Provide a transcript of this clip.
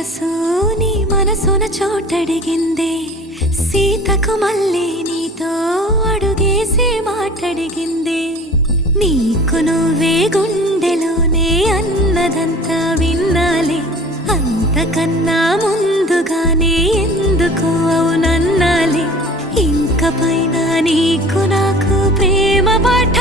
మనసు నీ మనసున చోటడిగిందే, సీతకు మళ్ళీ నీతో అడుగేసి మాటడిగిందే. నీకు నువ్వే గుండెలోనే అన్నదంతా విన్నాలే, అంతకన్నా ముందుగానే ఎందుకు అవునన్నాలే. ఇంక పైన నీకు నాకు ప్రేమ పాఠ